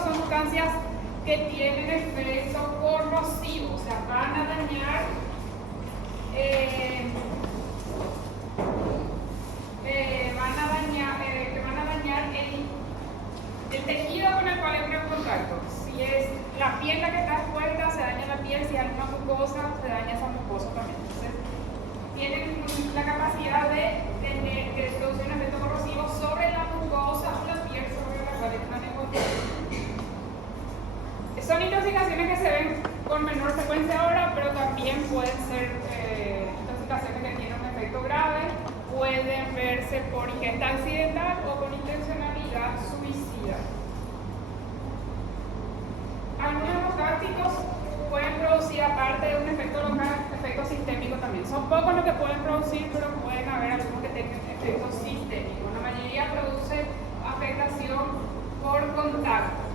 alcalínicos son sustancias que tienen efecto corrosivo, o sea, van a dañar el tejido con el cual entra en contacto. Si es la piel la que está expuesta, se daña la piel. Si hay alguna mucosa, se daña esa mucosa también. Entonces, tienen la capacidad de producir un efecto corrosivo sobre la mucosa o la piel sobre la cual entran en contacto. Son intoxicaciones que se ven con menor frecuencia ahora, pero también pueden ser intoxicaciones que tienen un efecto grave, pueden verse por ingesta accidental o con intencionalidad suicida. Algunos hemocárticos pueden producir, aparte de un efecto local, efecto sistémico también. Son pocos los que pueden producir, pero pueden haber algunos que tengan efecto sistémico. La mayoría produce afectación por contacto.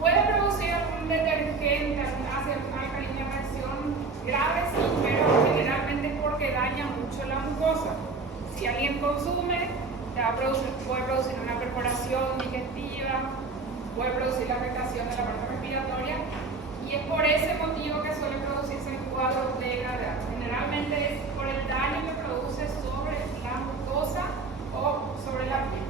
Puede producir algún detergente, alguna alcalina reacción grave, sí, pero generalmente es porque daña mucho la mucosa. Si alguien consume, puede producir una perforación digestiva, puede producir la afectación de la parte respiratoria, y es por ese motivo que suele producirse en cuadros de gravedad. Generalmente es por el daño que produce sobre la mucosa o sobre la piel.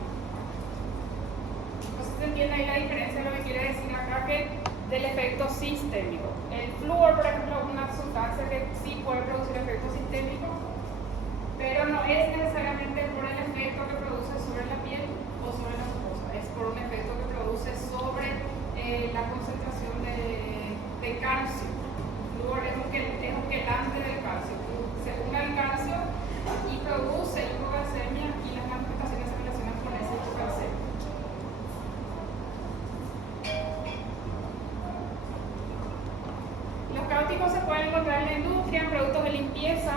Entonces se entiende ahí la diferencia de lo que quiere decir acá que del efecto sistémico. El flúor, por ejemplo, es una sustancia que sí puede producir efecto sistémico, pero no es necesariamente por el efecto que produce sobre la piel o sobre la mucosa, es por un efecto que produce sobre la concentración de calcio. El flúor es un quelante del calcio, se une al calcio y produce hipocalcemia, y las manifestaciones se relacionan con esa hipocalcemia. Los cáusticos se pueden encontrar en la industria, en productos de limpieza,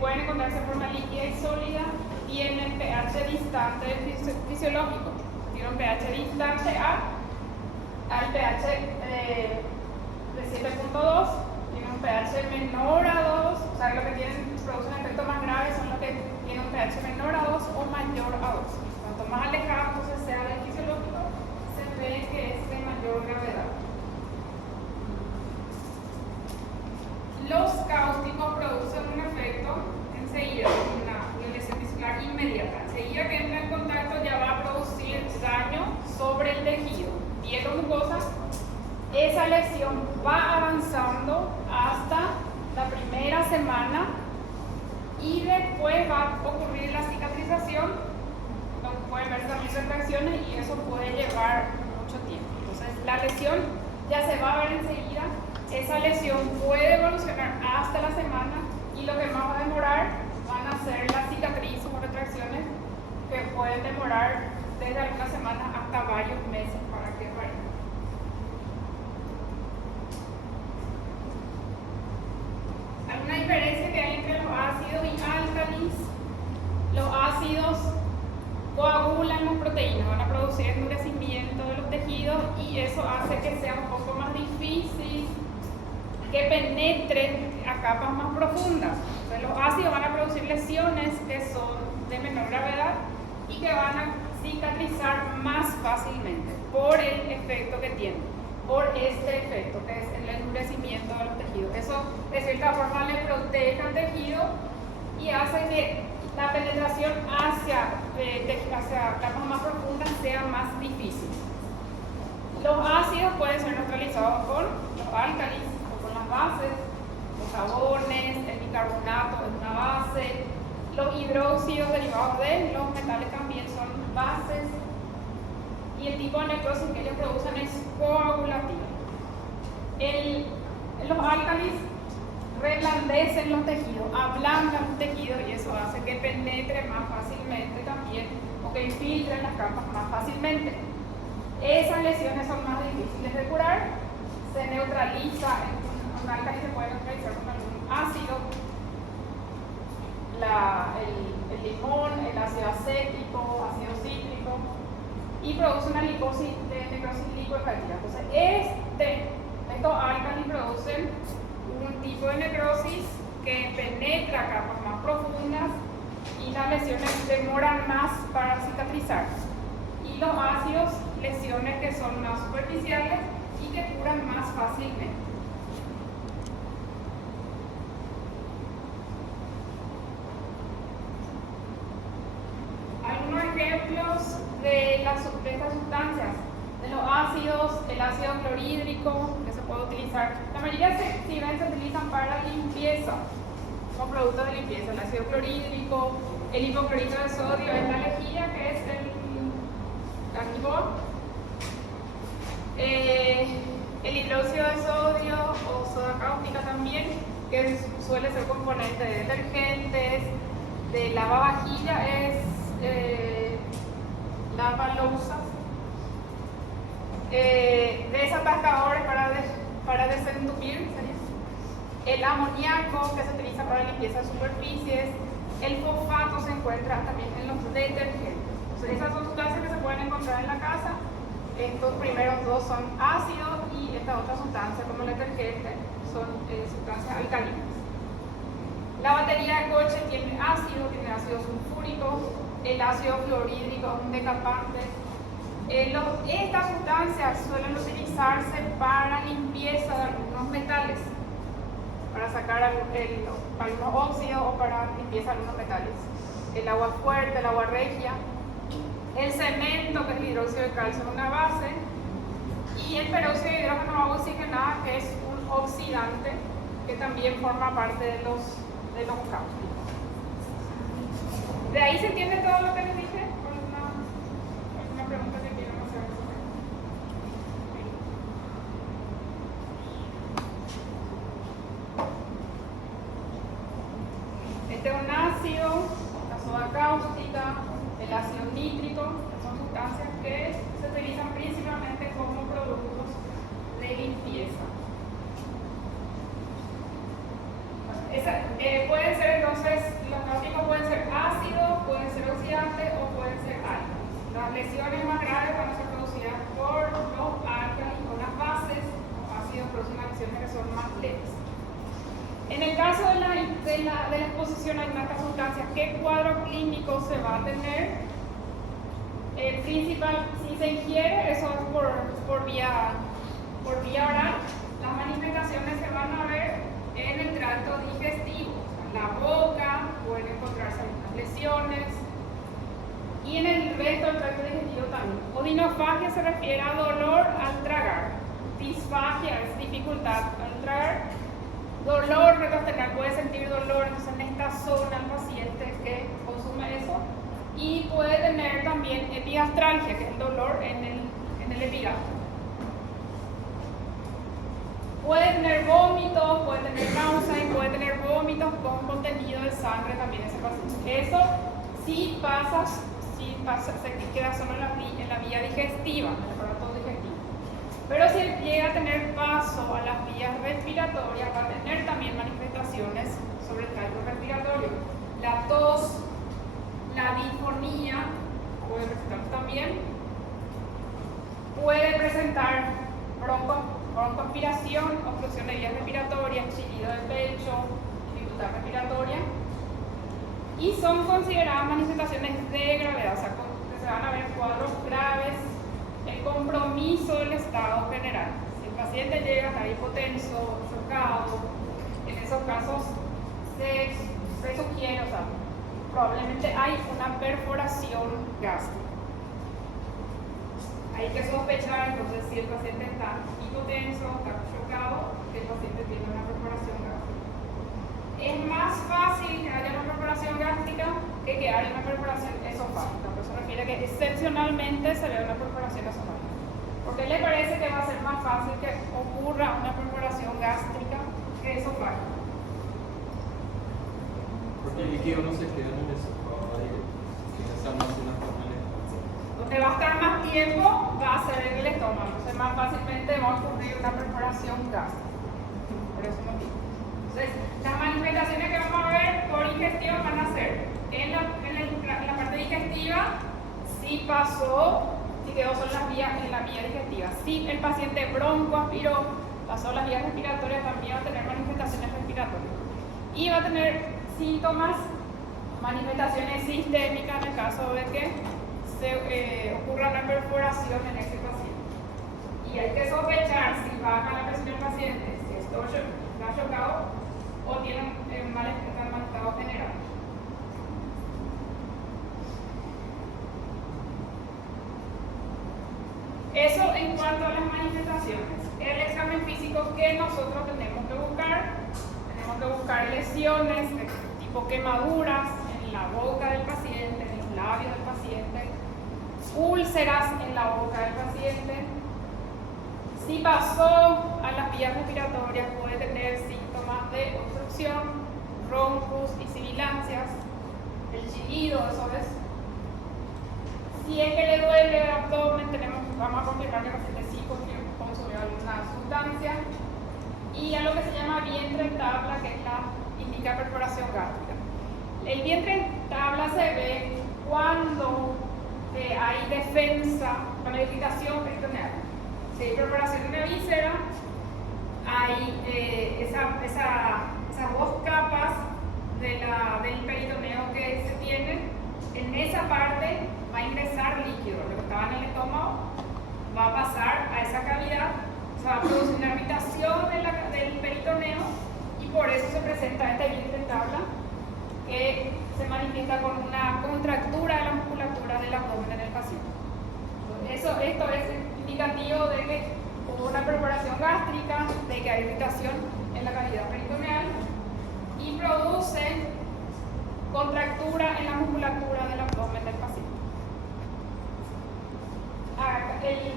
pueden encontrarse en forma líquida y sólida, tienen pH distante del fisiológico. Tiene un pH distante al pH de 7.2, tiene un pH menor a 2, o sea, lo que producen efectos más graves son los que tienen un pH menor a 2 o mayor a 2. Cuanto más alejado entonces sea del fisiológico, se ve que es de mayor gravedad. Los cáusticos producen un efecto enseguida, una lesión tisular inmediata. Enseguida que entra en contacto ya va a producir daño sobre el tejido, piel o mucosa. Esa lesión va avanzando hasta la primera semana y después va a ocurrir la cicatrización, donde pueden verse también retracciones, y eso puede llevar mucho tiempo. Entonces la lesión ya se va a ver enseguida. Esa lesión puede evolucionar hasta la semana, y lo que más va a demorar van a ser las cicatrices o retracciones, que pueden demorar desde algunas semanas hasta varios meses para que vayan. ¿Alguna diferencia que hay entre los ácidos y álcalis? Los ácidos coagulan las proteínas, van a producir endurecimiento de los tejidos, y eso hace que sea un poco más difícil que penetren a capas más profundas. Entonces, los ácidos van a producir lesiones que son de menor gravedad y que van a cicatrizar más fácilmente por el efecto que tienen, por este efecto que es el endurecimiento de los tejidos. Eso de cierta forma le protege al tejido y hace que la penetración hacia capas más profundas sea más difícil. Los ácidos pueden ser neutralizados con los álcalis, bases, los sabones, el bicarbonato es una base, los hidróxidos derivados de los metales también son bases, y el tipo de necrosis que ellos producen es coagulativo. Los álcalis reblandecen los tejidos, ablandan los tejidos, y eso hace que penetre más fácilmente también, o que infiltren las capas más fácilmente. Esas lesiones son más difíciles de curar, se neutraliza un álcali, se puede neutralizar con algún ácido, el limón, el ácido acético, ácido cítrico, y produce una necrosis lipohepática. Entonces, estos álcalis producen un tipo de necrosis que penetra capas más profundas, y las lesiones demoran más para cicatrizar. y los ácidos, lesiones que son más superficiales y que curan más fácilmente. Algunos ejemplos de estas sustancias, de los ácidos, el ácido clorhídrico que se puede utilizar. La mayoría se utilizan para limpieza, como productos de limpieza. El ácido clorhídrico, el hipoclorito de sodio es la lejía, que es el alcohol. El hidróxido de sodio o soda cáustica también, que suele ser componente de detergentes, de lavavajilla, es lavalousas, desatascadores para desentupido, el amoníaco que se utiliza para limpieza de superficies, el fosfato se encuentra también en los detergentes. Entonces, esas son sustancias que se pueden encontrar en la casa. Estos primeros dos son ácidos y esta otra sustancia como el detergente son sustancias alcalinas. La batería de coche tiene ácido sulfúrico, el ácido clorhídrico es un decapante. Estas sustancias suelen utilizarse para limpieza de algunos metales, para sacar algunos óxidos o para limpieza de algunos metales. El agua fuerte, el agua regia, el cemento, que es el hidróxido de calcio, es una base, y el peróxido de hidrógeno agua oxigenada, que es un oxidante que también forma parte de los cáusticos. ¿De ahí se entiende todo lo que les dije? ¿Alguna pregunta que quieran hacer? Este es un ácido, la soda cáustica, el ácido nítrico, que son sustancias que se utilizan principalmente como productos de limpieza. Pueden ser entonces, los cáusticos pueden ser ácidos, pueden ser oxidantes o pueden ser álcalis. Las lesiones más graves van a ser producidas por los álcalis o las bases. Los ácidos producen unas lesiones que son más leves. En el caso de la exposición a estas sustancias, ¿qué cuadro clínico se va a tener? El principal, si se ingiere, eso es por vía oral, las manifestaciones se van a ver en el tracto digestivo, en la boca, pueden encontrarse algunas lesiones, y en el resto del tracto digestivo también. Odinofagia se refiere a dolor al tragar, disfagia es dificultad al tragar, dolor retroesternal, puede sentir dolor entonces en esta zona el paciente que consume eso, y puede tener también epigastralgia, que es el dolor en el epigastro. Puede tener vómitos, puede tener náusea y puede tener vómitos con contenido de sangre también ese paciente. Eso sí pasa, se queda solo en la vía digestiva, en el aparato digestivo. Pero si llega a tener paso a las vías respiratorias, va a tener también manifestaciones sobre el tracto respiratorio. La tos, la disfonía, puede presentar también. Puede presentar broncoaspiración, obstrucción de vías respiratorias, chillido de pecho, dificultad respiratoria. Y son consideradas manifestaciones de gravedad, o sea, que se van a ver cuadros graves, el compromiso del estado general. Si el paciente llega a estar hipotenso, chocado, en esos casos se sugiere, o sea, probablemente hay una perforación gástrica. Hay que sospechar, entonces, si el paciente está hipotenso, está chocado, que el paciente tiene una perforación gástrica. Es más fácil que haya una perforación gástrica que haya una perforación esofágica. Por eso refiere que excepcionalmente se ve una perforación esofágica. ¿Por qué le parece que va a ser más fácil que ocurra una perforación gástrica que esofágica? Porque el líquido no se queda en el esófago, esa no es una forma de... Donde va a estar más tiempo va a ser en el estómago, entonces más fácilmente va a ocurrir una perforación gástrica. Por ese motivo. Entonces, las manifestaciones que vamos a ver por ingestión van a ser en la parte digestiva, si pasó, si quedó solo en la vía digestiva. Si el paciente broncoaspiró, pasó las vías respiratorias, también va a tener manifestaciones respiratorias. Y va a tener síntomas, manifestaciones sistémicas en el caso de que ocurra una perforación en ese paciente. Y hay que sospechar si baja la presión del paciente, si está chocado o tiene un mal estado general. Eso en cuanto a las manifestaciones. El examen físico que nosotros tenemos que buscar lesiones de tipo quemaduras en la boca del paciente, en los labios del paciente, úlceras en la boca del paciente. Si pasó a las vías respiratorias, puede tener síntomas de obstrucción, broncos y sibilancias, el chillido, eso es. Si es que le duele el abdomen, vamos a confirmar que el paciente sí consumió alguna sustancia. Y a lo que se llama vientre en tabla, que indica perforación gástrica. El vientre en tabla se ve cuando hay defensa, cuando hay irritación peritoneal. Si hay perforación en la víscera, hay esas dos capas del peritoneo que se tienen. En esa parte va a ingresar líquido, lo que estaba en el estómago va a pasar a esa cavidad, se va a producir una irritación del peritoneo y por eso se presenta este vientre en tabla que se manifiesta con una contractura de la musculatura del abdomen en el paciente. Esto es indicativo de que hubo una perforación gástrica, de que hay irritación en la cavidad peritoneal y produce contractura en la musculatura del abdomen del paciente.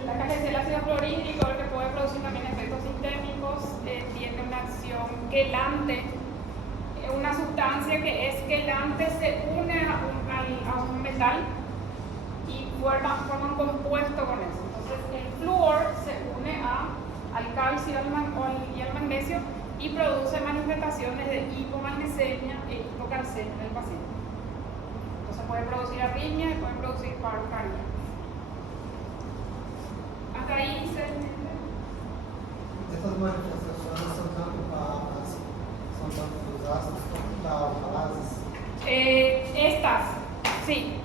La carencia del ácido clorhídrico, que puede producir también efectos sistémicos, tiene una acción quelante, una sustancia que es quelante, se une a un metal y forma un compuesto con eso. Entonces el flúor se une al calcio y al magnesio y produce manifestaciones de hipomagnesemia e hipocalcemia en el paciente. Entonces puede producir arritmia y puede producir paro cardíaco. Hasta ahí se entiende. Estas manifestaciones son tanto para son tanto los ácidos como para bases. Estas, sí,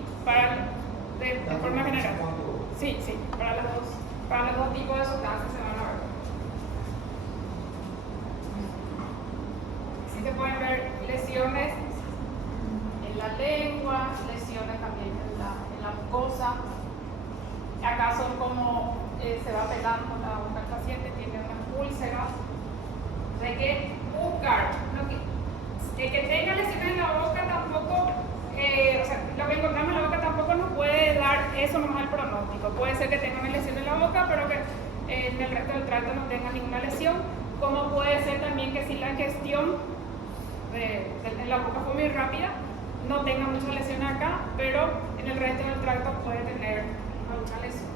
de forma general. Sí, para los dos tipos de sustancias se van a ver. Sí se pueden ver lesiones en la lengua, lesiones también en la mucosa. Acá son como se va pegando la boca del paciente, tiene unas úlceras. Hay que buscar que tenga lesiones en la boca tampoco, lo que encontramos en la boca tampoco nos puede dar eso nomás el pronóstico. Puede ser que tenga una lesión en la boca, pero que en el resto del tracto no tenga ninguna lesión. Como puede ser también que si la ingestión en la boca fue muy rápida, no tenga mucha lesión acá, pero en el resto del tracto puede tener alguna lesión.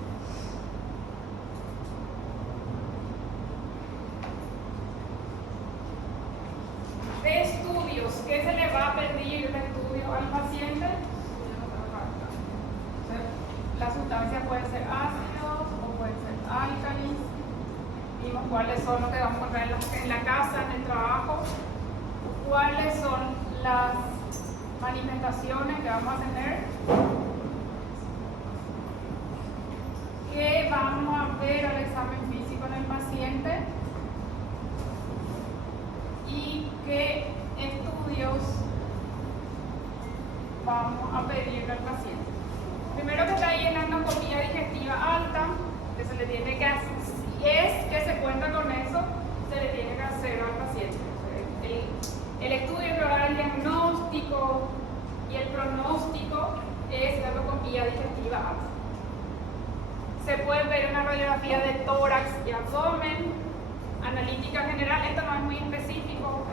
De estudios, ¿qué se le va a pedir de estudio al paciente? La sustancia puede ser ácidos o puede ser álcalis. Vimos cuáles son los que vamos a encontrar en la casa, en el trabajo. Cuáles son las manifestaciones que vamos a tener. ¿Qué vamos a ver al examen físico en el paciente? Y qué estudios vamos a pedirle al paciente. Primero que está ahí en endoscopía digestiva alta, que se le tiene que hacer, si es que se cuenta con eso, se le tiene que hacer al paciente. El estudio que va a dar el diagnóstico y el pronóstico es la endoscopía digestiva alta. Se puede ver una radiografía de tórax y abdomen, analítica general, esto no es muy específico,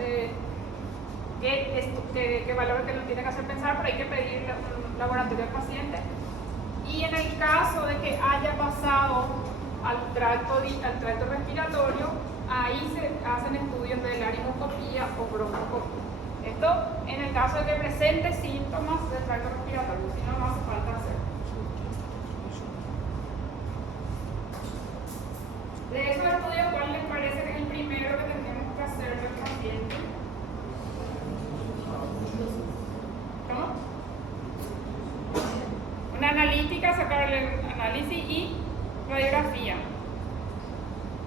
qué valor que lo tiene que hacer pensar, pero hay que pedirle un laboratorio al paciente. Y en el caso de que haya pasado al tracto respiratorio, ahí se hacen estudios de laringoscopía o broncoscopía. Esto en el caso de que presente síntomas del tracto respiratorio, si no, no hace falta hacer. De esos estudios, ¿cuál les parece que es el primero que tenemos que hacer del paciente? ¿Cómo? Una analítica, ¿se análisis y radiografía.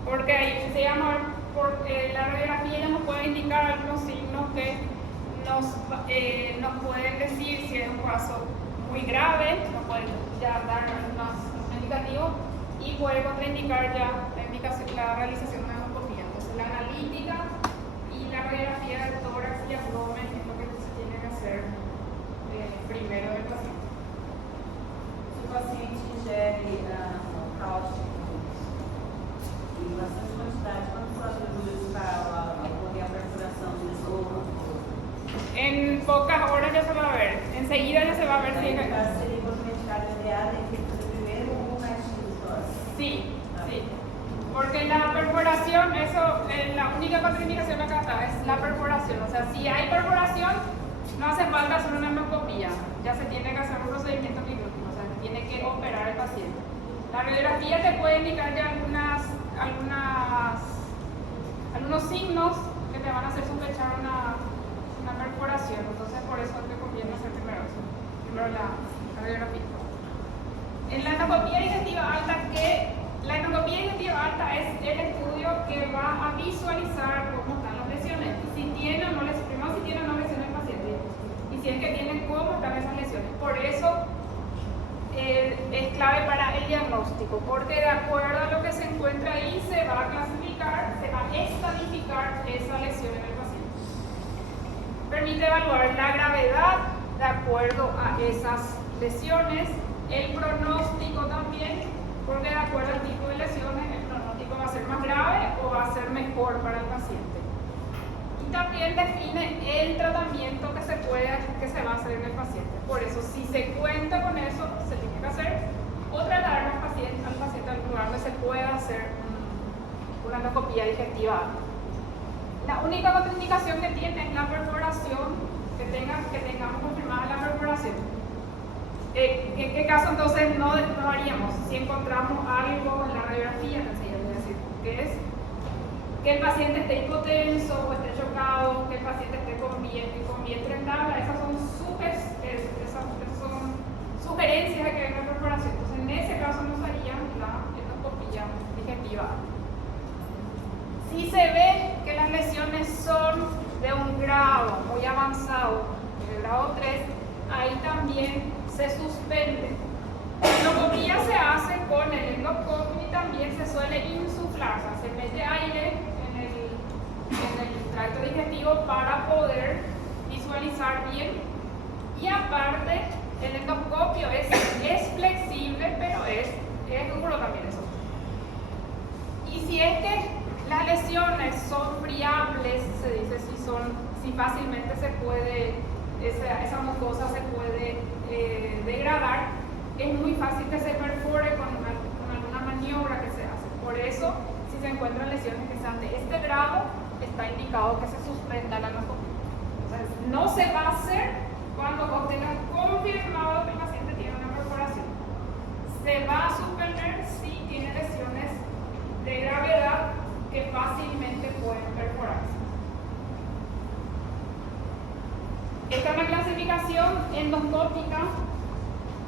Porque ahí se llama, porque la radiografía ya nos puede indicar algunos signos que nos pueden decir si es un caso muy grave, nos pueden ya dar un indicativo y puede contraindicar ya la realización de una endoscopía. Entonces la analítica y la radiografía del tórax y abdomen es lo que se tiene que hacer primero del paciente. Se o paciente ingere cálcio em bastante quantidade, quanto pode reduzir para ocorrer a perfuração do estômago? En pocas horas ya se va a ver, enseguida ya se va a ver si Aí, no caso, seria medicado ideado em que fazer primeiro ou mais história? sí, sí. Porque la perforación, eso, la única contraindicación acá está, es la perforación. O sea, si hay perforación, no hace falta hacer una endoscopía, ya se tiene que hacer un procedimiento quirúrgico, o sea, se tiene que operar el paciente. La radiografía te puede indicar ya algunos signos que te van a hacer sospechar una perforación, entonces por eso te conviene hacer primero la radiografía. En la endoscopía digestiva alta, la endoscopía digestiva alta es el estudio que va a visualizar cómo están las lesiones, si tiene o no lesiones, primero si tiene o no lesiones el paciente, y si es que tiene, cómo están esas lesiones. Por eso es clave para el diagnóstico, porque de acuerdo a lo que se encuentra ahí se va a clasificar, se va a estadificar esa lesión en el paciente. Permite evaluar la gravedad de acuerdo a esas lesiones, el pronóstico también, porque de acuerdo al tipo de lesiones el pronóstico va a ser más grave o va a ser mejor para el paciente. Y también define el tratamiento que se va a hacer en el paciente. Por eso, si se cuenta con eso, se tiene que hacer o tratar al paciente al lugar donde se pueda hacer una endoscopía digestiva. La única contraindicación que tiene es la perforación, que tengamos confirmada la perforación. ¿En qué caso entonces no haríamos? Si encontramos algo en la radiografía, que es que el paciente esté hipotenso o esté chocado, que el paciente esté con vientre en tabla, esas son sugerencias de que hay una perforación. Entonces en ese caso no sería la endoscopía digestiva. Si se ve que las lesiones son de un grado muy avanzado, el grado 3, ahí también se suspende. La endoscopía se hace con el endoscopio y también se suele insuflar, o sea, se mete aire en el tracto digestivo para poder visualizar bien. Y aparte, el endoscopio es flexible, pero es duro también eso. Y si es que las lesiones son friables, se dice, si fácilmente se puede, esa mucosa se puede degradar, es muy fácil que se perfore con alguna maniobra que se hace. Por eso, si se encuentran lesiones que sean de este grado, está indicado que se suspenda la endoscopia. Entonces, no se va a hacer cuando vos tengas confirmado que el paciente tiene una perforación. Se va a suspender si tiene lesiones de gravedad que fácilmente pueden perforarse. Esta es una clasificación endoscópica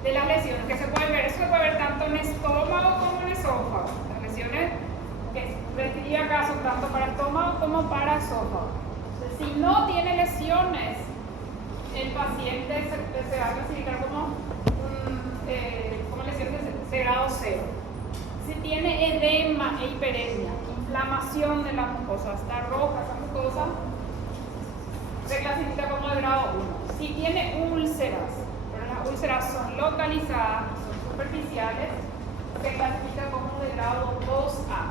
de las lesiones que se pueden ver. Eso se puede ver tanto en estómago como en esófago. Las lesiones que describe acá son tanto para estómago como para esófago. Entonces, si no tiene lesiones, el paciente se va a clasificar como lesiones de grado 0. Si tiene edema e hiperemia, inflamación de la mucosa, está roja esa mucosa, se clasifica como de grado 1. Si tiene úlceras, pero las úlceras son localizadas, son superficiales, se clasifica como de grado 2A.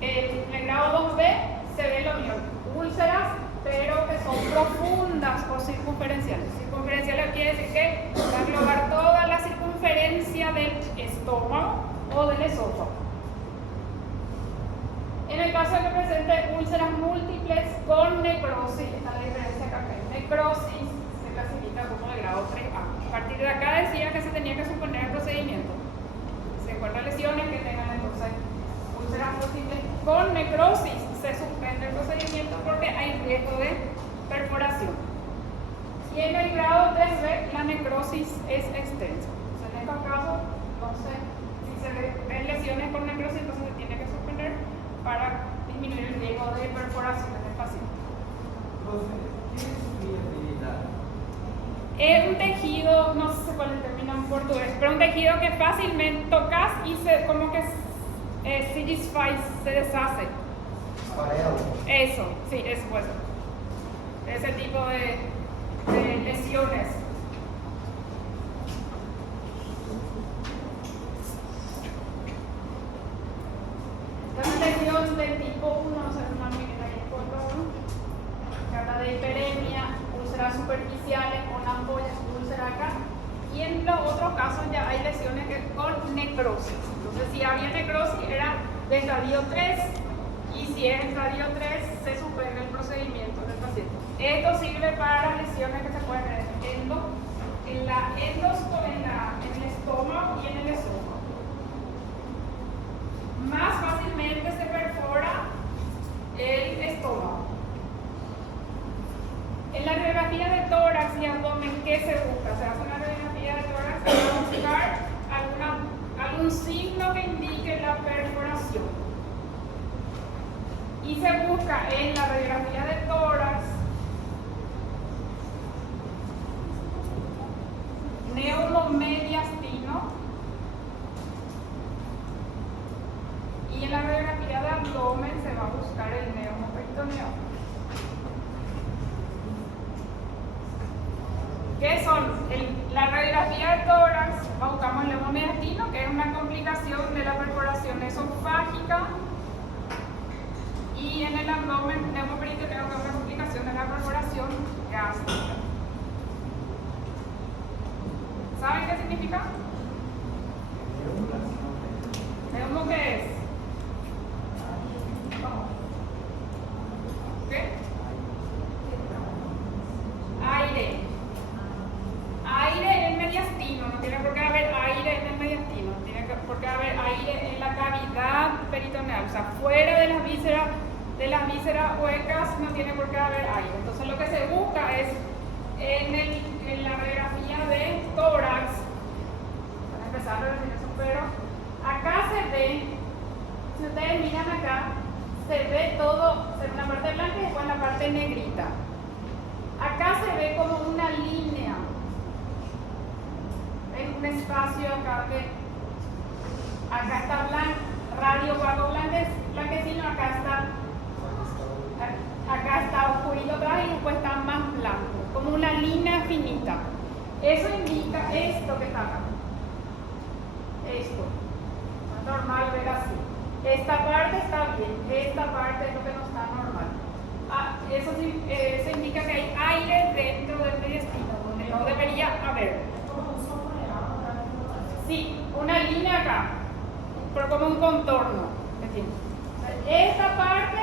En el grado 2B se ve lo mismo, úlceras, pero que son profundas o circunferenciales. Circunferenciales quiere decir que va a englobar toda la circunferencia del estómago o del esófago. En el caso de que presente úlceras múltiples con necrosis, esta es la diferencia acá, necrosis se clasifica como de grado 3A. A partir de acá decía que se tenía que suponer el procedimiento. Se encuentran lesiones que tengan entonces úlceras múltiples con necrosis, se suspende el procedimiento porque hay riesgo de perforación. Y en el grado 3B la necrosis es extensa. Entonces, en estos casos Entonces, si se ven lesiones con necrosis, entonces se tiene que suspender para disminuir el riesgo de perforación del paciente. Profe, ¿qué es viabilidad? Es un tejido, no sé cuál es el término en portugués, pero un tejido que fácilmente tocas y se como que se deshace. Amarelo. Eso, sí, eso pues. Ese tipo de lesiones. La lesión del tipo 1, o sea, una mira ahí por todo, que habla de hiperemia, úlceras superficiales con ampollas, úlcera acá. Y en los otros casos ya hay lesiones con necrosis. Entonces, si había necrosis, era de estadio 3, y si es estadio 3, se suspende el procedimiento del paciente. Esto sirve para las lesiones que se pueden ver en el estómago y en el esófago. Más fácilmente se perfora el estómago. En la radiografía de tórax y abdomen, ¿qué se busca? Se hace una radiografía de tórax para buscar algún signo que indique la perforación. Y se busca en la radiografía de tórax neumomediastino y en la radiografía de abdomen se va a buscar el neumoperitoneo. ¿Qué son? La radiografía de tórax, buscamos el neumomediastino, que es una complicación de la perforación esofágica, y en el abdomen neumoperitoneo, que es una complicación de la perforación gástrica. ¿Saben qué significa? ¿Neumo qué es? ¿Qué? Aire. Aire en el mediastino, no tiene por qué haber aire en el mediastino, tiene por qué haber aire en la cavidad peritoneal, o sea, fuera de las vísceras huecas no tiene por qué haber aire. Entonces lo que se busca es en la radiografía de tórax, para empezar a decir eso, pero acá se ve, si ustedes miran acá, se ve todo, se ve la parte blanca y después la parte negrita. Acá se ve como una línea, es un espacio acá que acá está blanco, radiopago blanquecino, acá está oscurito atrás y después está más blanco, como una línea finita. Eso indica esto que está acá. Esto. No es normal ver así. Esta parte está bien, esta parte es lo que no está normal. Eso indica que hay aire dentro del mediastino, donde no debería haber. Sí, una línea acá, pero como un contorno. Esta parte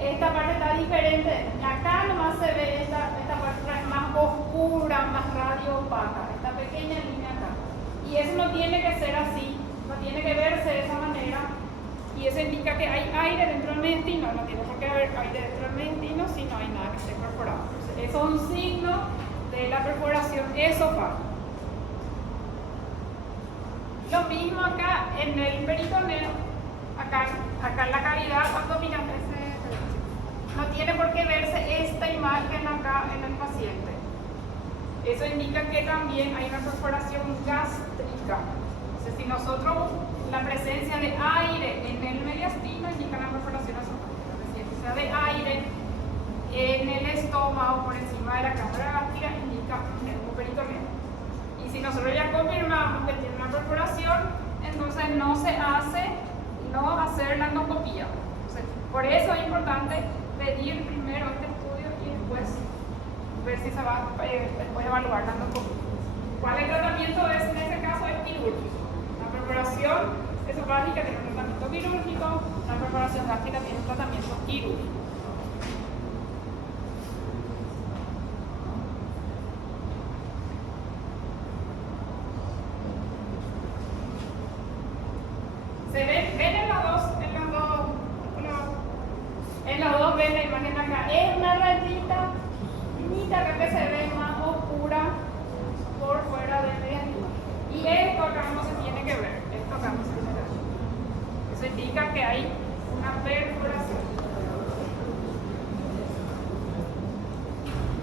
está diferente. Acá nomás se ve esta parte más oscura, más radiopaca, esta pequeña línea acá. Y eso no tiene que ser así, no tiene que verse de esa manera. Y eso indica que hay aire dentro del mediastino. No tiene por qué haber aire dentro del mediastino si no hay nada que esté perforado. Entonces, eso es un signo de la perforación esofágica. Lo mismo acá en el peritoneo, acá en la cavidad abdominal, no tiene por qué verse esta imagen acá en el paciente. Eso indica que también hay una perforación gástrica. Entonces, si nosotros, la presencia de aire en el mediastino indica la perforación esofágica. La presencia de aire en el estómago por encima de la cámara gástrica indica neumoperitoneo. Y si nosotros ya confirmamos que tiene una perforación, entonces no se hace no hacer la endoscopía. Entonces, por eso es importante pedir primero este estudio y después ver si se va después evaluar la endoscopía. ¿Cuál es el tratamiento? En este caso es quirúrgico. La perforación esofágica tiene un tratamiento quirúrgico, la perforación gástrica tiene un tratamiento quirúrgico. Se ven en los dos ven la imagen acá. Es una rayita finita acá que se ve más oscura por fuera del mediastino. Y esto acá no se tiene que ver, esto acá no se tiene que ver. Eso indica que hay una perforación.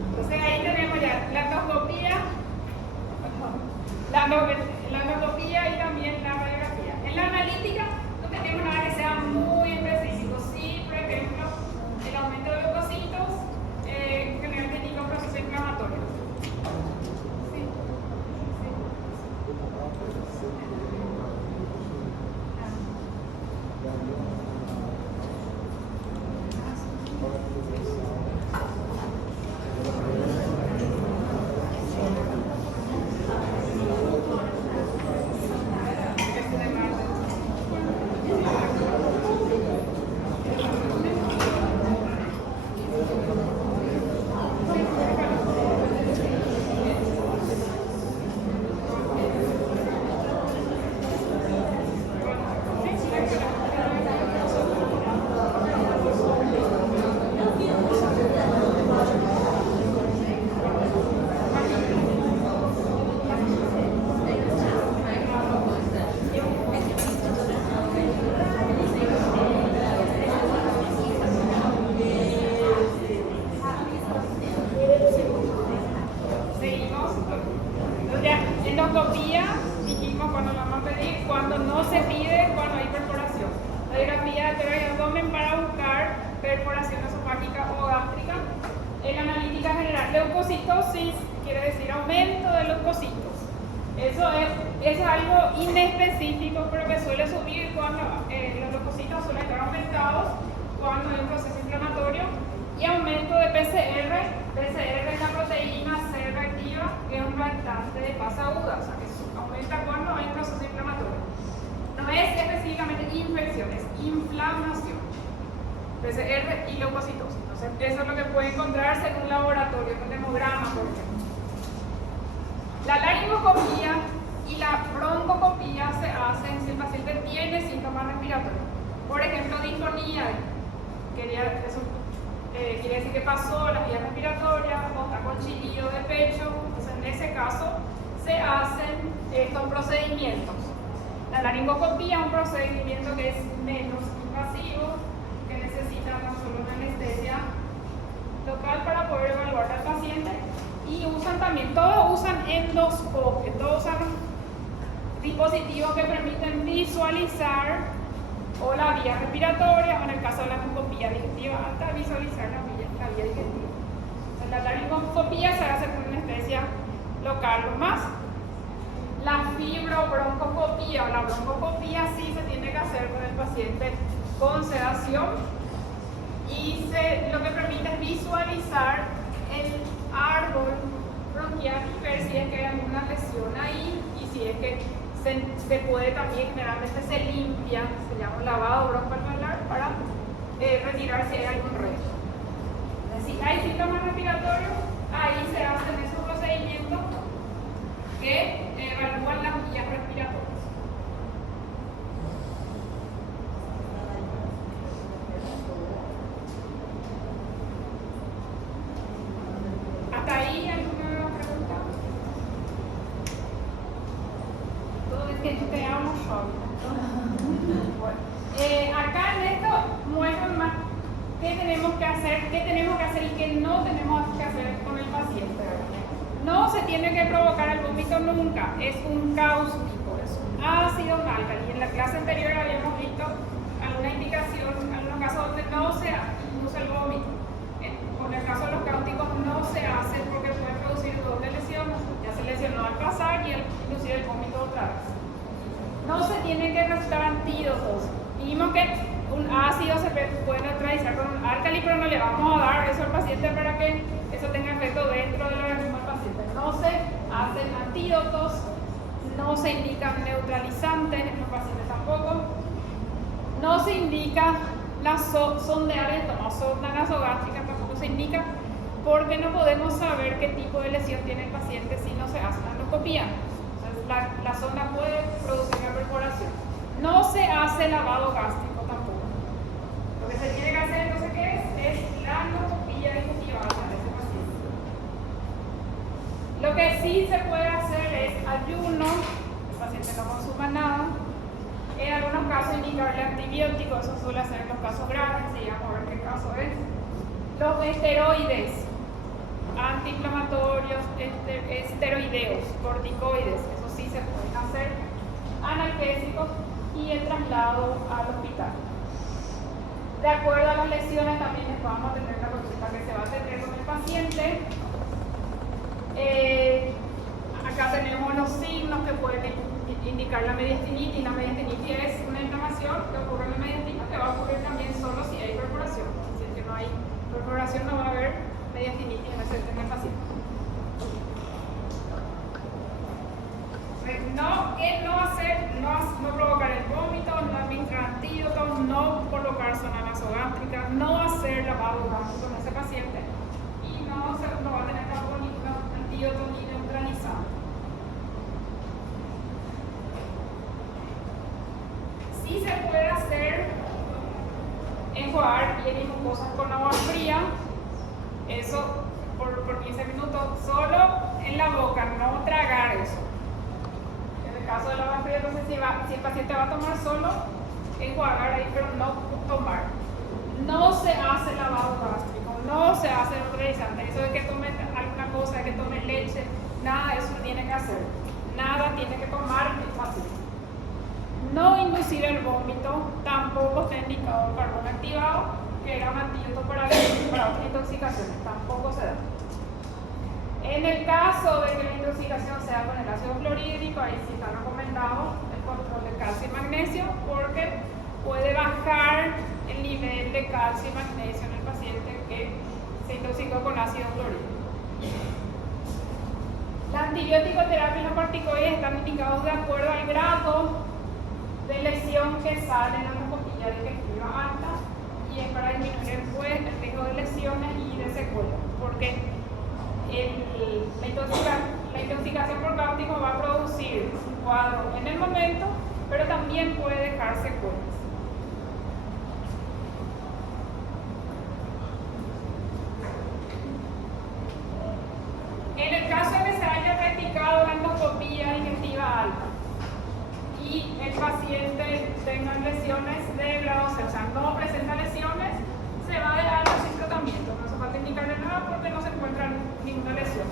Entonces ahí tenemos ya la endoscopía, la endoscopía y también la radiografía. En la analítica no tenemos nada que sea muy específico. Sí, por ejemplo, el aumento de leucocitos generalmente indica un proceso inflamatorio. Sí. Seguimos. Ya, endoscopía, dijimos cuando la vamos a pedir, cuando no se pide, cuando hay perforación. Radiografía de tórax y abdomen para buscar perforación esofágica o gástrica. En analítica general, leucocitosis quiere decir aumento de leucocitos. Eso es algo inespecífico, pero que suele subir cuando los leucocitos suelen estar aumentados cuando hay un proceso inflamatorio. Y aumento de PCR. PCR es la proteína C reactiva, que es un reactante de fase aguda, o sea que aumenta cuando hay un proceso inflamatorio. No es específicamente infección, es inflamación. PCR y leucocitosis. Entonces, eso es lo que puede encontrarse en un laboratorio, en un hemograma, por ejemplo. La laringoscopía y la broncoscopía se hacen si el paciente tiene síntomas respiratorios. Por ejemplo, disfonía, quiere decir que pasó las vías respiratorias o está con chillido de pecho. Entonces, en ese caso, se hacen estos procedimientos. La laringoscopía es un procedimiento que es menos invasivo, que necesita no solo una anestesia local para poder evaluar al paciente. Y usan también, todos usan endoscopio, todos usan dispositivos que permiten visualizar o la vía respiratoria, o en el caso de la endoscopía digestiva alta, visualizar la vía digestiva. En la laringoscopía se hace con anestesia local o más. La fibrobroncoscopía o la broncoscopía sí se tiene que hacer con el paciente con sedación y lo que permite es visualizar el árbol bronquial y ver si es que hay alguna lesión ahí y si es que se puede también, generalmente se limpia, se llama un lavado broncoalveolar para retirar si hay algún resto. Si hay síntomas respiratorios, ahí se hacen esos procedimientos que evalúan las vías respiratorias. ¿Hasta ahí alguna pregunta? Todo es que quedamos solos. Bueno, acá en esto muestran más qué tenemos que hacer y qué no tenemos que hacer con el paciente. No se tiene que provocar el vómito nunca, es un cáustico, es un ácido, un álcali. En la clase anterior habíamos visto alguna indicación, algunos casos donde no se usa el vómito. En el caso de los cáusticos no se hace porque puede producir doble lesión, ya se lesionó al pasar y inclusive el vómito otra vez. No se tienen que recetar antídotos. Vimos que un ácido se puede neutralizar con un álcali, pero no le vamos a dar eso al paciente para que eso tenga efecto dentro del organismo del paciente. No se hacen antídotos, no se indican neutralizantes en los pacientes tampoco. No se indica sondear el estómago, sonda nasogástrica tampoco se indica, porque no podemos saber qué tipo de lesión tiene el paciente si no se hace la endoscopía. Entonces, la sonda puede producir una perforación. No se hace lavado gástrico tampoco. Lo que se tiene que hacer entonces, ¿qué es? Es la endoscopía digestiva de ese paciente. Lo que sí se puede hacer es ayuno paciente no consuma nada. En algunos casos indicarle antibióticos, eso suele ser en los casos graves, y vamos a ver qué caso es. Los esteroides, antiinflamatorios, esteroideos, corticoides, eso sí se pueden hacer, analgésicos y el traslado al hospital. De acuerdo a las lesiones también vamos a tener la consulta que se va a tener con el paciente. Acá tenemos los signos que pueden indicar la mediastinitis. La mediastinitis es una inflamación que ocurre en la mediastina, que va a ocurrir también solo si hay perforación. Si es que no hay perforación, no va a haber mediastinitis en el paciente. No provocar el vómito, no administrar antídotos, no colocar zona nasogástrica, no hacer lavado gástrico en ese paciente y no va a tener tampoco ningún antídoto ni neutralizante. Sí se puede hacer enjuagar piel y mucosas con agua fría, eso por 15 minutos, solo en la boca, no tragar eso. En el caso del agua fría, entonces si el paciente va a tomar solo, enjuagar ahí, pero no tomar. No se hace lavado gástrico, no se hace neutralizante, eso de que tome alguna cosa, de que tome leche, nada de eso tiene que hacer, nada tiene que tomar el paciente. No inducir el vómito, tampoco está indicado el carbón activado, que era un antídoto para otras intoxicaciones, tampoco se da. En el caso de que la intoxicación sea con el ácido fluorhídrico, ahí sí está recomendado el control de calcio y magnesio, porque puede bajar el nivel de calcio y magnesio en el paciente que se intoxicó con ácido fluorhídrico. La antibiótico-terapia y los corticoides están indicados de acuerdo al grado de lesión que sale en la endoscopía digestiva alta, y es para disminuir pues, el riesgo de lesiones y de secuelas, porque la intoxicación por cáustico va a producir un cuadro en el momento, pero también puede dejar secuelas. En el caso de que se haya practicado la endoscopía digestiva alta y el paciente tenga lesiones de grado C, o sea, no presenta lesiones, se va a dejar sin tratamiento, no hace falta indicarle nada porque no se encuentra ninguna lesión.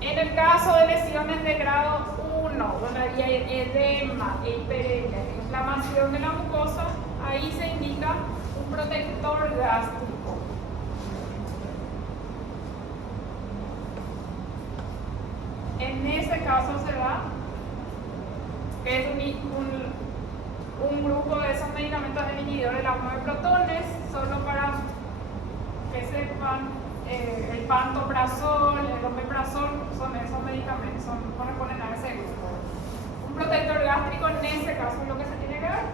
En el caso de lesiones de grado 1, donde había edema e hiperemia, inflamación de la mucosa, ahí se indica un protector gástrico. En ese caso se da, que es un grupo de esos medicamentos de inhibidores del ahumado de protones, solo para que sepan, el pantoprazol, el omeprazol, son esos medicamentos, corresponden a ese grupo. Un protector gástrico en ese caso es lo que se tiene que dar,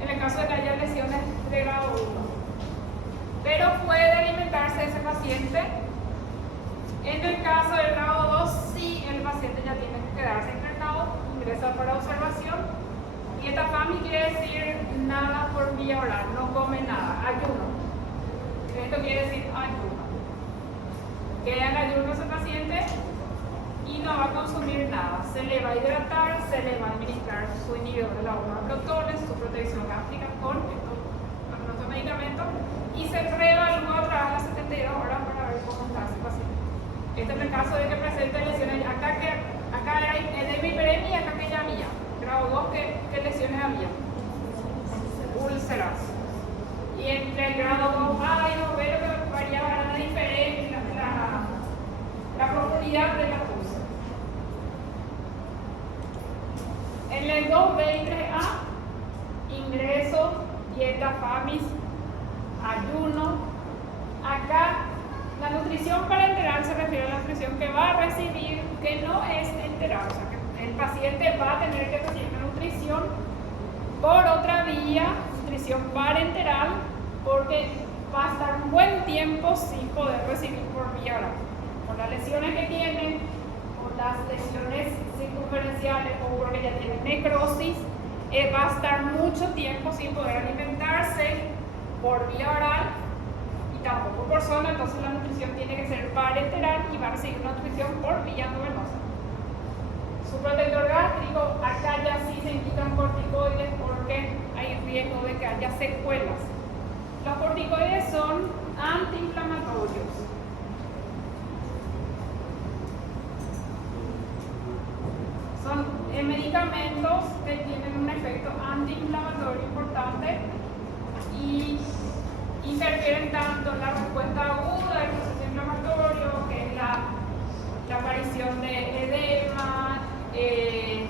en el caso de que haya lesiones de grado 1. Pero puede alimentarse ese paciente. En el caso del grado 2, sí, el paciente ya tiene que quedarse internado, ingresa para observación. Dieta FAMI quiere decir nada por vía oral, no come nada, ayuno. Esto quiere decir ayuno. Queda en ayuno ese paciente y no va a consumir nada. Se le va a hidratar, se le va a administrar su inhibidor de la ahumado de protones, su protección gástrica con estos medicamentos, y se reevalúa otra vez a las 72 horas para ver cómo está ese paciente. Este es el caso de que presente lesiones. Acá hay edema, hiperemia, y acá que ya había. Grado 2, ¿qué lesiones había? Úlceras. Y entre el grado 2A y 2B lo que variaba era la diferencia, la profundidad de la úlcera. En el 2B y 3A, ingreso, dieta FAMIS, ayuno. Acá la nutrición parenteral se refiere a la nutrición que va a recibir, que no es enteral, o sea que el paciente va a tener que recibir una nutrición por otra vía, nutrición parenteral, porque va a estar un buen tiempo sin poder recibir por vía oral. Por las lesiones que tiene, por las lesiones circunferenciales o porque ya tiene necrosis, va a estar mucho tiempo sin poder alimentarse por vía oral y tampoco por zona, entonces la nutrición tiene que ser parenteral y va a recibir una nutrición por vía endovenosa. su protector gástrico, acá ya sí se indican corticoides porque hay riesgo de que haya secuelas. Los corticoides son antiinflamatorios. Son medicamentos que tienen un efecto antiinflamatorio importante y interfieren tanto en la respuesta aguda del proceso inflamatorio, que es la aparición de edema, en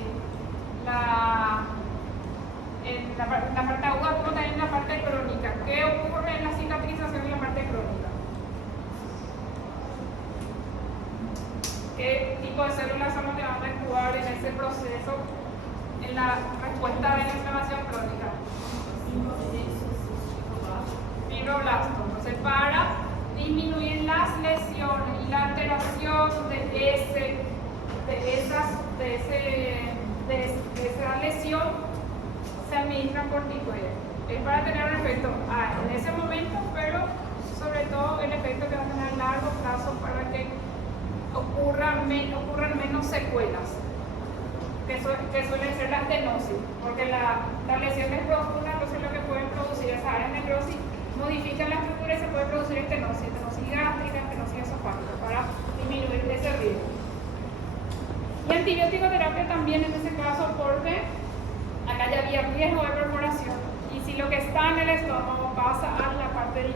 la parte aguda, como también en la parte crónica. ¿Qué ocurre en la cicatrización en la parte crónica? ¿Qué tipo de células son las que van a actuar en ese proceso, en la respuesta de la inflamación crónica? Fibroblastos. Entonces, para disminuir las lesiones y la alteración de esa lesión, se administran corticoides. Es para tener un efecto en ese momento, pero sobre todo el efecto que va a tener a largo plazo para que ocurran menos secuelas, que suelen ser la estenosis, porque la lesión es profunda, entonces lo que pueden producir esas áreas de necrosis modifican la estructura y se puede producir estenosis gástrica, estenosis esofágica, para disminuir ese riesgo. Y antibiótico terapia también en ese caso, porque acá ya había riesgo de perforación, y si lo que está en el estómago pasa a la parte del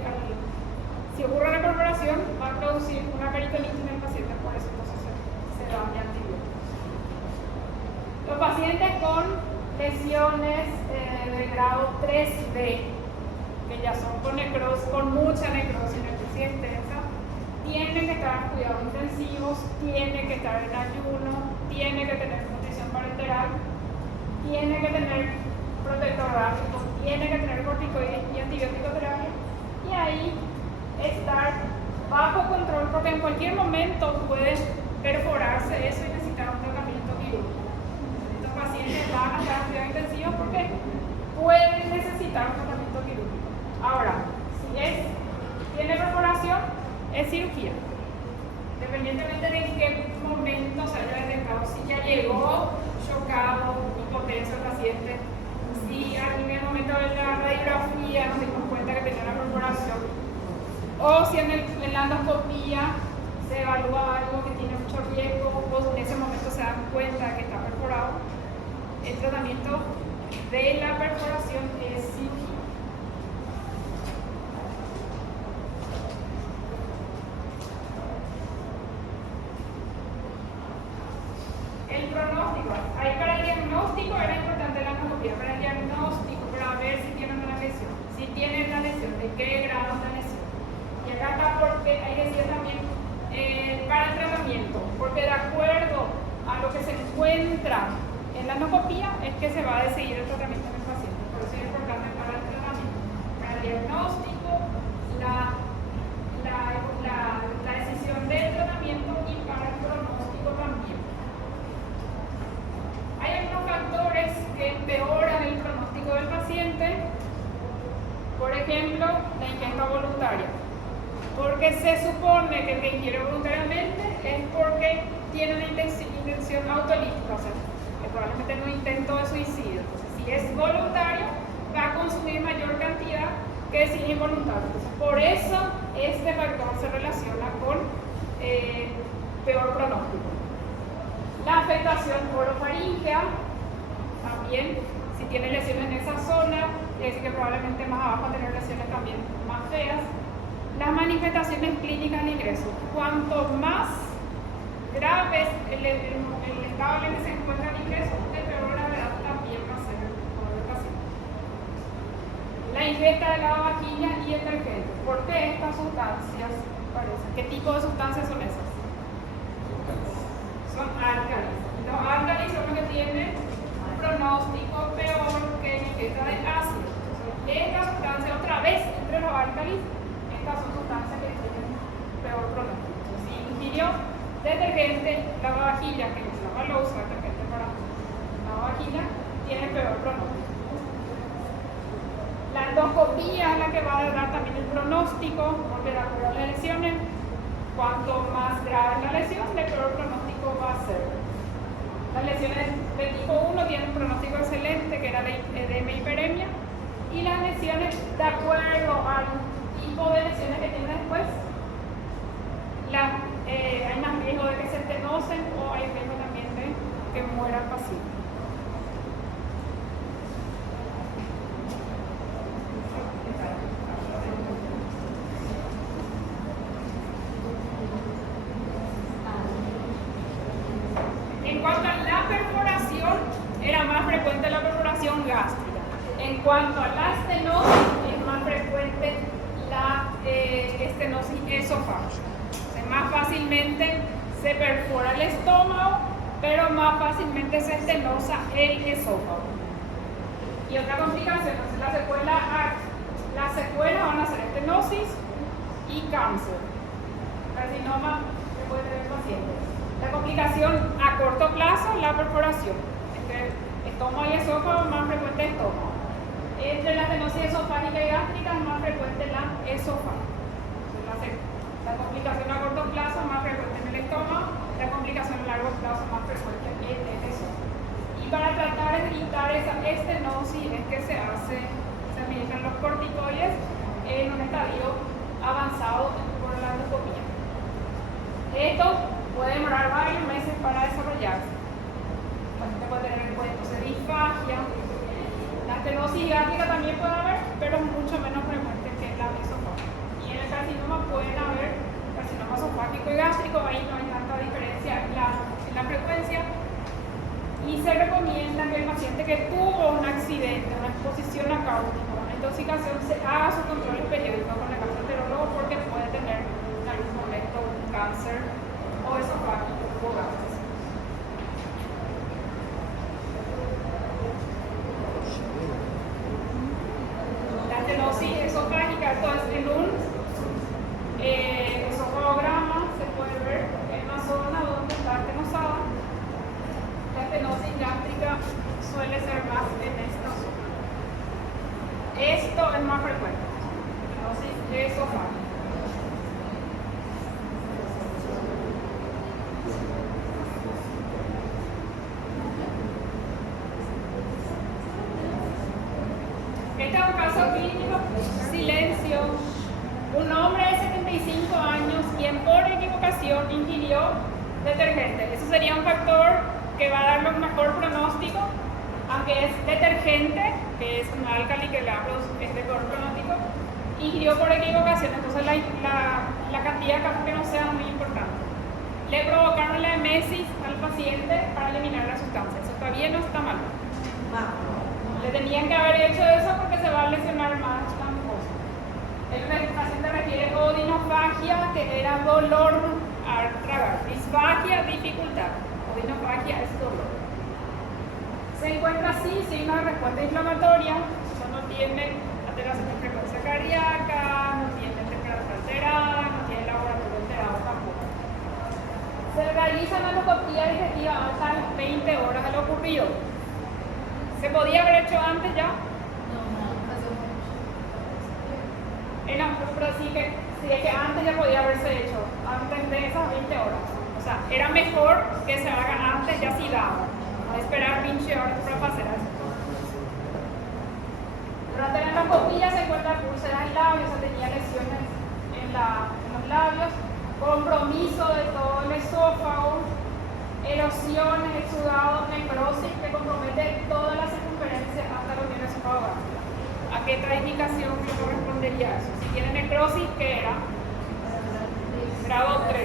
si ocurre una perforación, va a producir una peritonitis en el paciente, por eso entonces se dan antibióticos. Los pacientes con lesiones de grado 3B, que ya son con mucha necrosis extensa, tienen que estar en cuidados intensivos, tienen que estar en ayuno, tienen que tener nutrición parenteral, tienen que tener protector gástrico, tienen que tener corticoides y antibiótico terapia, y ahí estar bajo control, porque en cualquier momento puede perforarse eso y necesitar un tratamiento quirúrgico. Estos pacientes van a estar en cuidados intensivos porque pueden necesitar un tratamiento quirúrgico. Ahora, si tiene perforación, es cirugía. Independientemente de en qué momento se haya detectado, si ya llegó chocado, hipotenso el paciente, si en el momento de la radiografía nos dimos cuenta que tenía una perforación, o si en la endoscopía se evalúa algo que tiene mucho riesgo, o en ese momento se dan cuenta de que está perforado, el tratamiento de la perforación es cirugía. El pronóstico. Ahí para el diagnóstico era importante la endoscopía, para el diagnóstico, para ver si tienen una lesión. Si tienen una lesión, de qué grado es la lesión. Y acá está porque hay que decir también para el tratamiento, porque de acuerdo a lo que se encuentra en la endoscopía es que se va a decidir el tratamiento en el paciente. Por eso es importante para el tratamiento, para el diagnóstico, la decisión del tratamiento y para el pronóstico también. Hay algunos factores que empeoran el pronóstico del paciente, por ejemplo, la ingesta voluntaria. Porque se supone que el que ingiere voluntariamente es porque tiene una intención autolítica, o sea, que probablemente no intento de suicidio. Entonces, si es voluntario, va a consumir mayor cantidad que si es involuntario. Entonces, por eso este factor se relaciona con peor pronóstico. La afectación orofaríngea, también, si tiene lesiones en esa zona, quiere decir que probablemente más abajo va a tener lesiones también más feas. Las manifestaciones clínicas de ingreso. Cuanto más grave es el estado en el que se encuentra el ingreso, de peor gravedad también va a ser el paciente. La ingesta de lavavajillas y detergente. ¿Por qué estas sustancias parecen? ¿Qué tipo de sustancias son esas? Son álcalis. Los álcalis son los que tienen un pronóstico peor que la ingesta de ácido. Entonces, esta sustancia, otra vez, entre los álcalis, estas son sustancias que tienen peor pronóstico. Entonces, si ingirió detergente, lavavajillas, que se llama Lowe's, detergente para lavavajillas, tiene peor pronóstico. La endoscopía es la que va a dar también el pronóstico, porque de acuerdo a las lesiones, cuanto más grave es la lesión, de peor pronóstico va a ser. Las lesiones de tipo 1 tienen un pronóstico excelente, que era de edema y hiperemia, y las lesiones, de acuerdo al tipo de lesiones que tiene después, hay más riesgo de que se estenosen o hay riesgo también de que muera el paciente. En cuanto a la perforación, era más frecuente la perforación gástrica. En cuanto a la estenosis, es más frecuente la estenosis esofágica. O sea, más fácilmente se perfora el estómago, pero más fácilmente se estenosa el esófago. Y otra complicación, entonces las secuelas van a ser estenosis y cáncer. Carcinoma que puede tener el paciente. La complicación a corto plazo, la perforación. Entre estómago y esófago, más frecuente estómago. Entre la estenosis esofágica y gástrica, más frecuente la esófago. La complicación a corto plazo, más frecuente en el estómago. La complicación a largo plazo, más frecuente en el esófago. Y para tratar de evitar esa estenosis es que se administran los corticoides en un estadio avanzado por la endoscopía. Esto puede demorar varios meses para desarrollarse. El paciente puede tener entonces disfagia. La estenosis gástrica también puede haber, pero mucho menos frecuente que la esofágica. Y en el carcinoma pueden haber carcinoma esofágico y gástrico, ahí no hay tanta diferencia en la frecuencia. Y se recomienda que el paciente que tuvo un accidente, una exposición a cáustico, una intoxicación, se haga su control periódico con el gastroenterólogo porque puede tener en algún momento un cáncer o esofágico o gástrico. La estenosis esofágica, entonces en un esofagograma se puede ver en la zona donde está estenosada. La estenosis gástrica suele ser más en esta zona. Esto es más frecuente. Estenosis esofágica. Este es un caso clínico, silencio. Un hombre de 75 años quien por equivocación ingirió detergente. Eso sería un factor que va a dar un mejor pronóstico, aunque es detergente, que es un álcali que le da es de peor pronóstico, ingirió por equivocación, entonces la cantidad capaz que no sea muy importante. Le provocaron la emesis al paciente para eliminar la sustancia. ¿Eso está bien o está mal? Le tenían que haber hecho eso porque se va a lesionar más la mucosa. El paciente refiere odinofagia, que era dolor al tragar. Disfagia, dificultad. Odinofagia es dolor. Se encuentra así, signo de respuesta inflamatoria. Eso no tiene alteración de frecuencia cardíaca, no tiene temperatura alterada, no tiene laboratorio alterado tampoco. Se realiza una endoscopía digestiva hasta las 20 horas de lo ocurrido. ¿Se podía haber hecho antes ya? Pero sí que antes ya podía haberse hecho, antes de esas 20 horas. O sea, era mejor que se haga antes, ya sí daba. No esperar 20 horas para hacer eso. Durante la endoscopía se encuentran úlceras en labios, se tenía lesiones en los labios, compromiso de todo el esófago, erosiones, exudado, necrosis que compromete toda la circunferencia hasta los niveles esofagogásticos. ¿A qué indicación le correspondería eso? Si tiene necrosis, ¿qué era? Grado 3.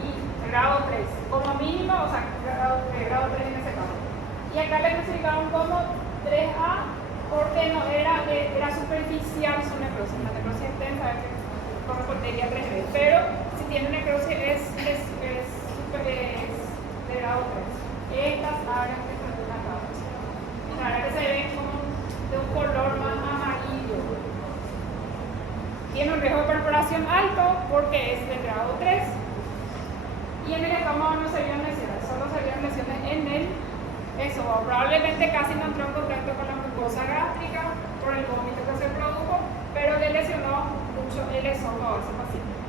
Y grado 3. Como mínimo, o sea, grado 3 en ese caso. Y acá le clasificaron como 3A porque no era superficial su necrosis. La necrosis extensa correspondería a 3B. Pero si tiene necrosis es de grado 3. Estas áreas que se ven acá. Las áreas que se ven como de un color más amarillo. Tiene un riesgo de perforación alto porque es de grado 3. Y en el estómago no se vieron lesiones, solo se vieron lesiones en el esófago. Probablemente casi no entró en contacto con la mucosa gástrica por el vómito que se produjo, pero le lesionó mucho el esófago a ese paciente.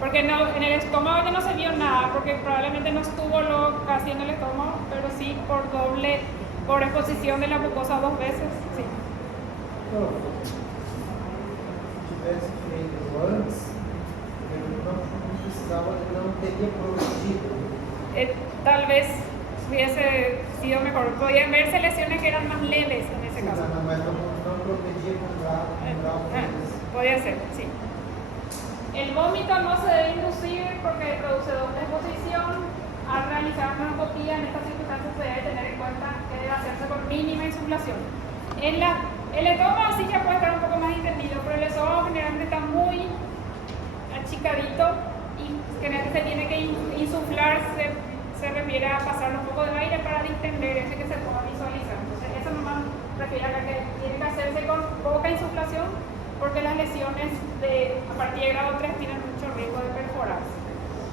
Porque no, en el estómago ya no se vio nada, porque probablemente no estuvo lo casi en el estómago, pero sí por exposición de la mucosa 2 veces, sí. Não. Se tivesse feito antes, ele não precisava, ele não teria progredido. Tal vez hubiese sido mejor. Podían verse lesiones que eran más leves en ese caso. Mas não progredia com grau Podría ser, sí. El vómito no se debe inducir porque produce doble exposición. Al realizar una endoscopía en estas circunstancias se debe tener en cuenta que debe hacerse con mínima insuflación. El estómago sí ya puede estar un poco más distendido, pero el esófago generalmente está muy achicadito y generalmente se tiene que insuflar, se refiere a pasar un poco de aire para distender ese que se pueda visualizar. Entonces eso nomás refiere a que tiene que hacerse con poca insuflación porque las lesiones a partir de grado 3 tienen mucho riesgo de perforarse.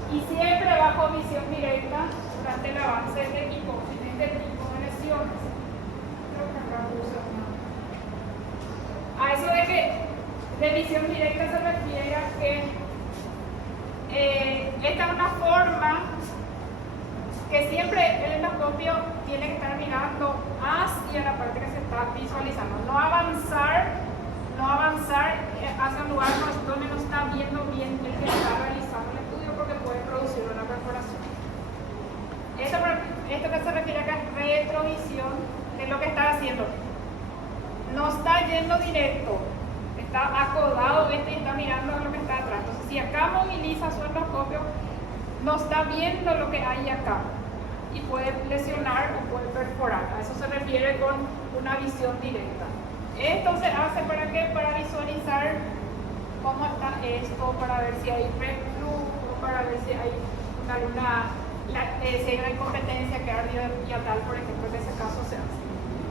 Y siempre bajo visión directa durante el avance del equipo en este tipo de lesiones. Creo que acá puse una. A eso de que de visión directa se refiere a que esta es una forma que siempre el endoscopio tiene que estar mirando hacia la parte que se está visualizando, no avanzar hacia un lugar donde no está viendo bien el que está realizando el estudio porque puede producir una perforación. Esto que se refiere acá es retrovisión, que es lo que está haciendo. No está yendo directo, está acodado y está mirando lo que está atrás. Entonces, si acá moviliza su endoscopio, no está viendo lo que hay acá y puede lesionar o puede perforar. A eso se refiere con una visión directa. Esto se hace ¿para qué? Para visualizar cómo está esto, para ver si hay reflujo, para ver si hay si hay una incompetencia que ardiohiatal, por ejemplo, en ese caso se hace.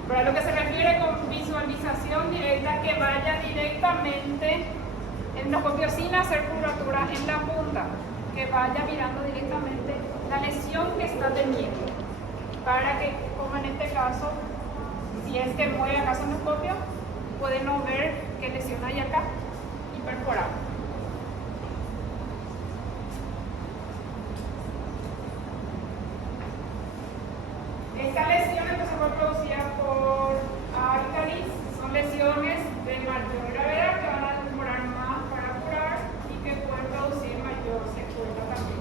Pero a lo que se refiere con visualización directa, que vaya directamente el endoscopio sin hacer curvatura en la punta, que vaya mirando directamente la lesión que está teniendo, para que, como en este caso, si es que mueve acá su endoscopio, puede no ver qué lesión hay acá y perforar. Esta lesión entonces fue producida por Alcalis, son lesiones de mayor gravedad que van a demorar más para curar y que pueden producir mayor secuela también.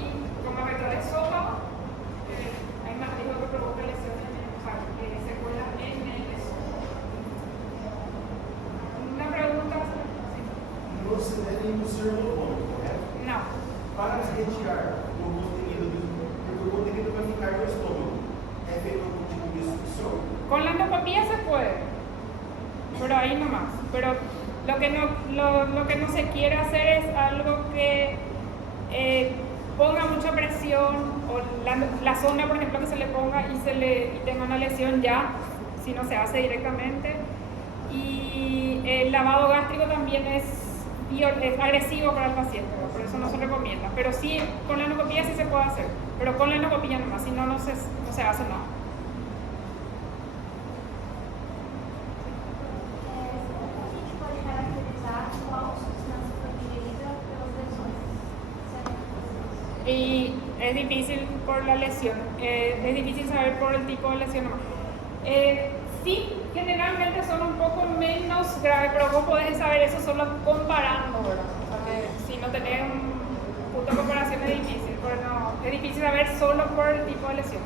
Y como vector de esófago, hay más riesgo que provoque lesiones, secuelas en el esófago. Una pregunta. No se deve induzir o vômito, correto? No. Para retirar o contenido, porque o contenido vai ficar no estômago, é feito algum tipo de sucção? Con la endoscopía se puede, pero ahí nomás. Pero lo que no se quiere hacer es algo que ponga mucha presión, o la zona, por ejemplo, que se le ponga y tenga una lesión ya, si no se hace directamente. Y el lavado gástrico también es agresivo para el paciente, por eso no se recomienda. Pero sí, con la endoscopía sí se puede hacer, pero con la endoscopía nomás, si no, no se hace nada. Y es difícil por la lesión, es difícil saber por el tipo de lesión nomás. Sí, generalmente son un poco menos graves, pero vos podés saber eso solo comparando, ¿verdad? O sea, si no tenés un punto de comparación es difícil, pero no, es difícil saber solo por el tipo de lesión.